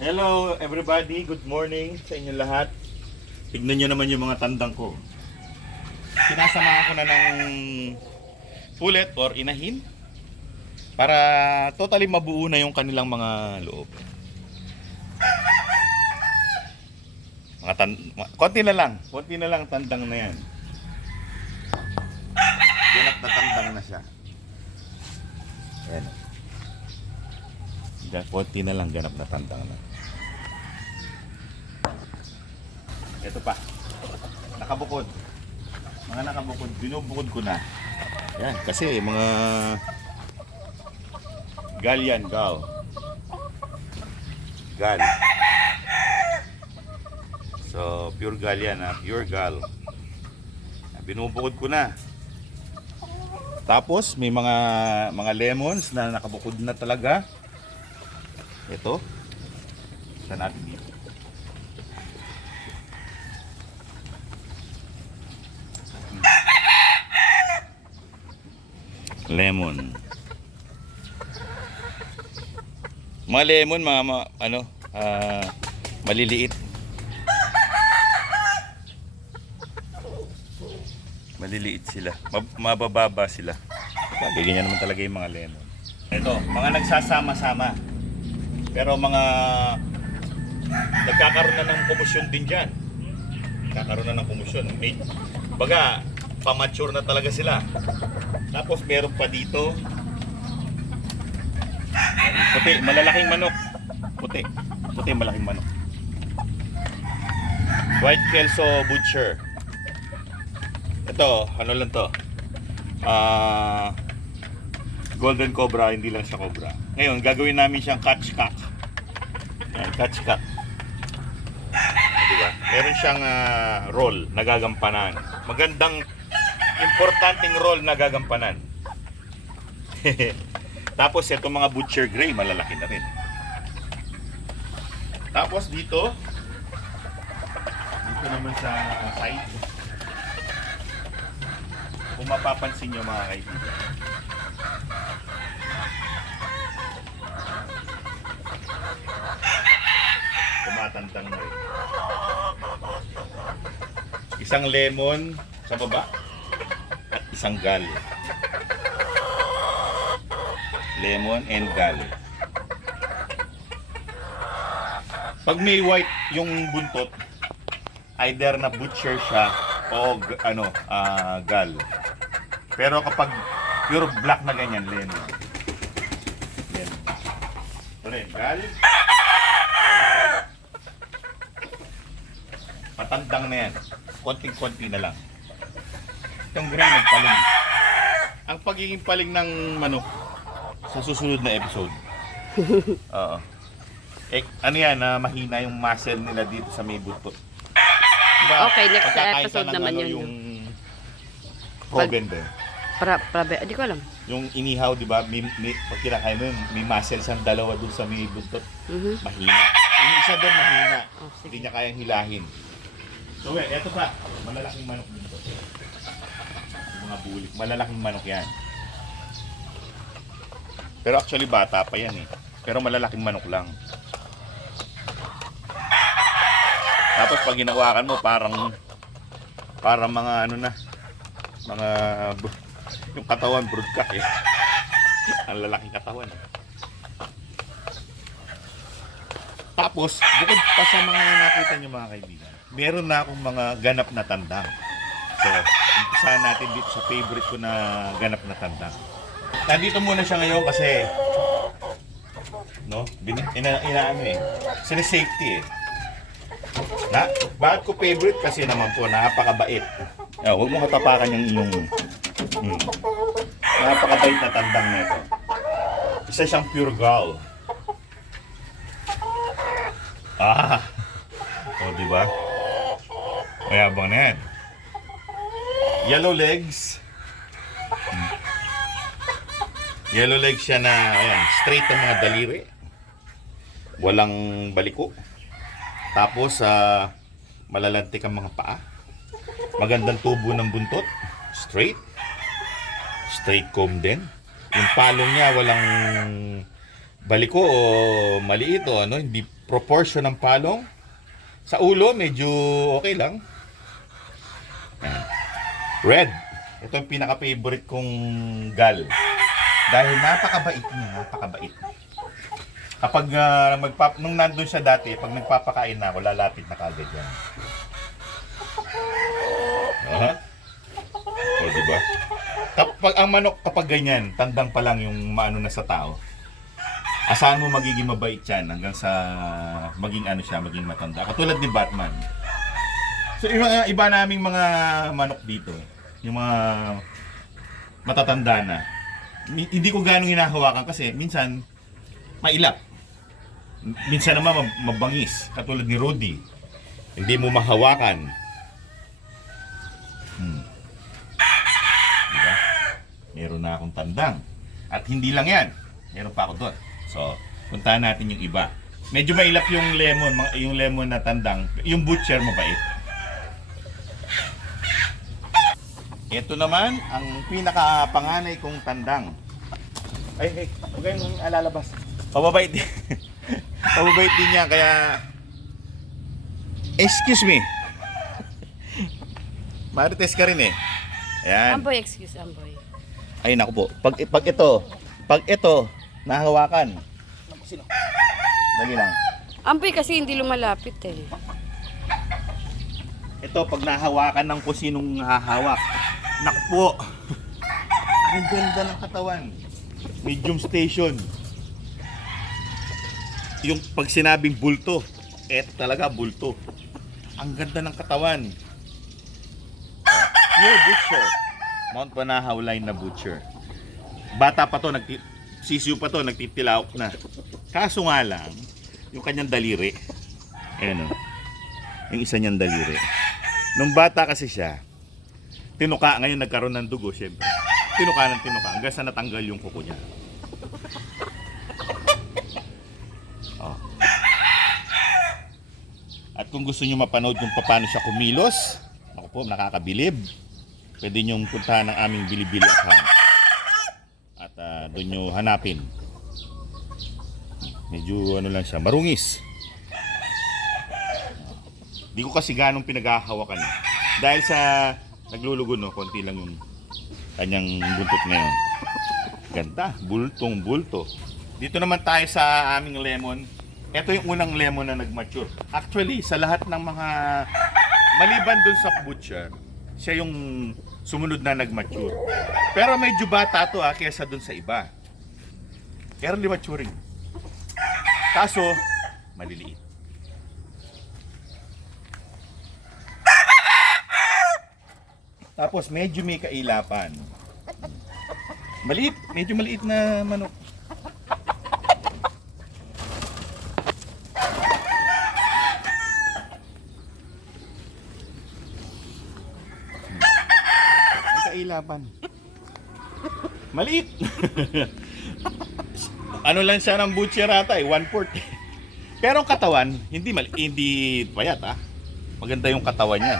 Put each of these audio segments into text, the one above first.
Hello everybody, good morning sa inyo lahat. Tignan nyo naman yung mga tandang ko. Sinasamahan ko na ng pulet or inahin para totally mabuo na yung kanilang mga loob. Konti na lang tandang na yan. Ganap na tandang na siya. Ayan. Konti na lang ganap na tandang na. Ito pa. Nakabukod. Mga nakabukod. Binubukod ko na. Yan. Kasi mga gal yan. Gal. Gal. So, pure gal yan ha. Pure gal. Binubukod ko na. Tapos, may mga lemons na nakabukod na talaga. Ito. Saan natin dito? Lemon. Mga lemon, maliliit. Maliliit sila. Mabababa sila. Ganyan naman talaga yung mga lemon. Ito, mga nagsasama-sama. Pero mga nagkakaroon na ng kumusyon din dyan. Nagkakaroon na ng kumusyon. Baga, pamature na talaga sila. Tapos meron pa dito. Puti, malalaking manok. Puti, malaking manok. White Kelso Butcher. Ito, ano lang to? Golden Cobra, hindi lang siya Cobra. Ngayon, gagawin namin siyang catch cock. Catch cock. Diba? Meron siyang roll na gagampanan. Magandang, importanteng roll na gagampanan. Tapos itong mga Butcher Gray, malalaki na rin. Tapos dito naman sa side, kung mapapansin nyo mga kaibigan, tumatantang na rin. Isang lemon sa baba at isang gal. Lemon and gal. Pag may white yung buntot, either na butcher siya o gal. Pero kapag pure black na ganyan, lemon. Lemon. Gal. Patandang na yan. Konting-konti na lang. Itong gray nagpaling. Ang pagiging paling ng manok sa susunod na episode. Oo. Ano yan, mahina yung muscle nila dito sa may butot. Diba? Okay, next episode naman yun. Yung provender. Di ko alam. Yung inihaw, di ba? Pag kinakain mo yun, may muscles ang dalawa dun sa may butot. Mahina. Yung isa doon mahina. Hindi niya kayang hilahin. So, eto pa. Malalaking manok dito. Yung mga bulik. Malalaking manok yan. Pero actually bata pa yan eh. Pero malalaking manok lang. Tapos pag ginawakan mo parang mga mga yung katawan broadcock eh. Ang lalaking katawan eh. Tapos bukod pa sa mga nakita niyo mga kaibigan, meron na akong mga ganap na tandang. So, umpisahan natin dito sa favorite ko na ganap na tandang. Nandito muna siya ngayon kasi sinesafety eh. Bakit ko favorite? Kasi naman po, napakabait. Huwag mo katapakan yung iyong napakabait na tandang nito. Isa siyang pure gal. Diba? Mayabang na yan. Yellow legs. Yellow legs siya na, straight ang mga daliri. Walang baliko. Tapos, malalantik ang mga paa. Magandang tubo ng buntot. Straight comb din. Yung palong niya baliko o maliit o ano, hindi proportion ng palong. Sa ulo, medyo okay lang. Yan. Red. Ito yung pinaka-favorite kong gal. Dahil napakabait niya, napakabait. Kapag nung nandun siya dati, pag nagpapakain na ako, lalapit na kagad yan. O, diba? Kapag ang manok, kapag ganyan, tandang pa lang yung maano na sa tao, asahan mo magiging mabait yan hanggang sa maging ano siya, maging matanda. Katulad ni Batman. So, iba naming mga manok dito, yung mga matatanda na, hindi ko ganong hinahawakan kasi minsan mailap. Minsan naman mabangis, katulad ni Rudy. Hindi mo mahawakan. Diba? Meron na akong tandang. At hindi lang yan. Meron pa ako doon. So, puntahan natin yung iba. Medyo mailap yung lemon na tandang. Yung butcher mabait. Ito naman, ang pinaka-panganay kong tandang. Ay, huwag kayong alalabas. Pababait din. Pababait din niya, kaya... Excuse me. Marites ka rin eh. Ayan. Amboy, excuse, Amboy. Ay, naku po. Pag ito, nahawakan. Sino? Dali lang. Amboy kasi hindi lumalapit eh. Ito, pag nahawakan ng kung sinong hahawak. Naku po. Ang ganda ng katawan. Medium station. Yung pag sinabing bulto, eto talaga bulto. Ang ganda ng katawan. Pure butcher. Mount Panahaw line na butcher. Bata pa to, sisiw pa to, nagtitilawak na. Kaso nga lang, yung kanyang daliri. Ayan o. Yung isa niyang daliri. Nung bata kasi siya, tinuka, ngayon nagkaroon ng dugo, syempre. Tinuka ng tinuka, hanggang sa natanggal yung kuko niya. Oh. At kung gusto niyo mapanood kung paano siya kumilos, ako po, nakakabilib. Pwede niyong puntahan ng aming Bilibili account. At doon nyo hanapin. Medyo ano lang siya, marungis. Di ko kasi ganong pinaghahawakan. Dahil sa naglulugo, no, konti lang yung kanyang buntot ngayon. Ganda, bultong bulto. Dito naman tayo sa aming lemon. Ito yung unang lemon na nag-mature. Actually, sa lahat ng mga maliban dun sa butcher, siya yung sumunod na nag-mature. Pero medyo bata to kaysa dun sa iba. Early maturing. Kaso, maliliit. Tapos medyo may kailapan. Maliit, medyo maliit na manok. May kailapan. Maliit. Ano lang siya ng butcher ata, 1/4. Pero ang katawan, hindi payat Maganda yung katawan niya.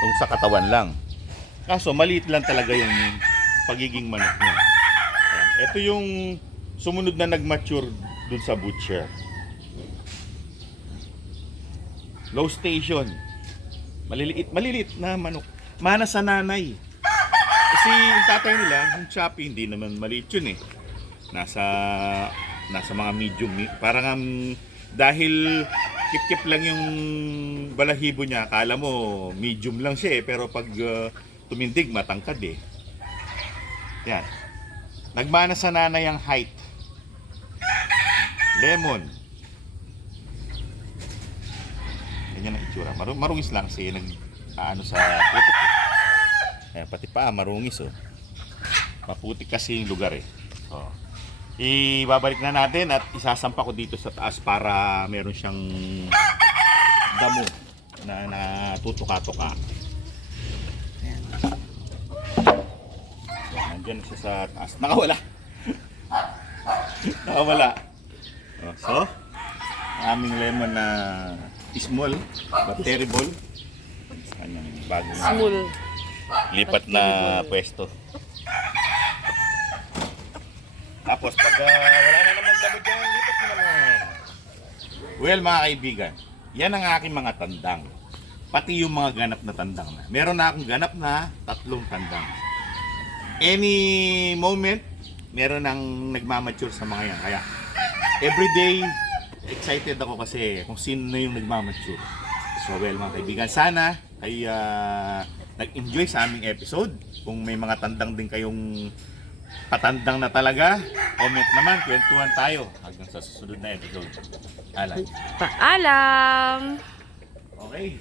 Kung sa katawan lang. Kaso maliit lang talaga yung pagiging manok niya. Ayan. Ito yung sumunod na nag-mature dun sa butcher. Low station. Maliliit na manok. Mana sa nanay. Kasi yung tatay nila, yung choppy, hindi naman maliit yun eh. Nasa mga medium. Parang dahil kip-kip lang yung balahibo niya, akala mo medium lang siya pero pag tumindig, matangkad eh. Yan. Nagmana sa nanay ang height. Lemon. Ganyan ang itsura. Marungis lang kasi sa putik eh. Ayan, pati pa marungis oh. Maputik kasi yung lugar eh. Oh. Ibabalik na natin at isasampa ko dito sa taas para meron siyang damo na natutuka-tuka. Nandiyan siya sa taas. Nakawala. Nakawala. Oh, so, aming lemon na small but terrible. Kanyang bagong Small. lipat na pwesto. Tapos pag wala na naman damo dyan, Well, mga kaibigan, yan ang aking mga tandang. Pati yung mga ganap na tandang na. Meron na akong ganap na 3 tandang. Any moment, meron nang nagmamature sa mga yan. Kaya, everyday, excited ako kasi kung sino na yung nagmamature. So, well, mga kaibigan, sana ay nag-enjoy sa aming episode. Kung may mga tandang din kayong patandang na talaga, comment naman, kwentuhan tayo hanggang sa susunod na episode. Alan. Paalam! Okay.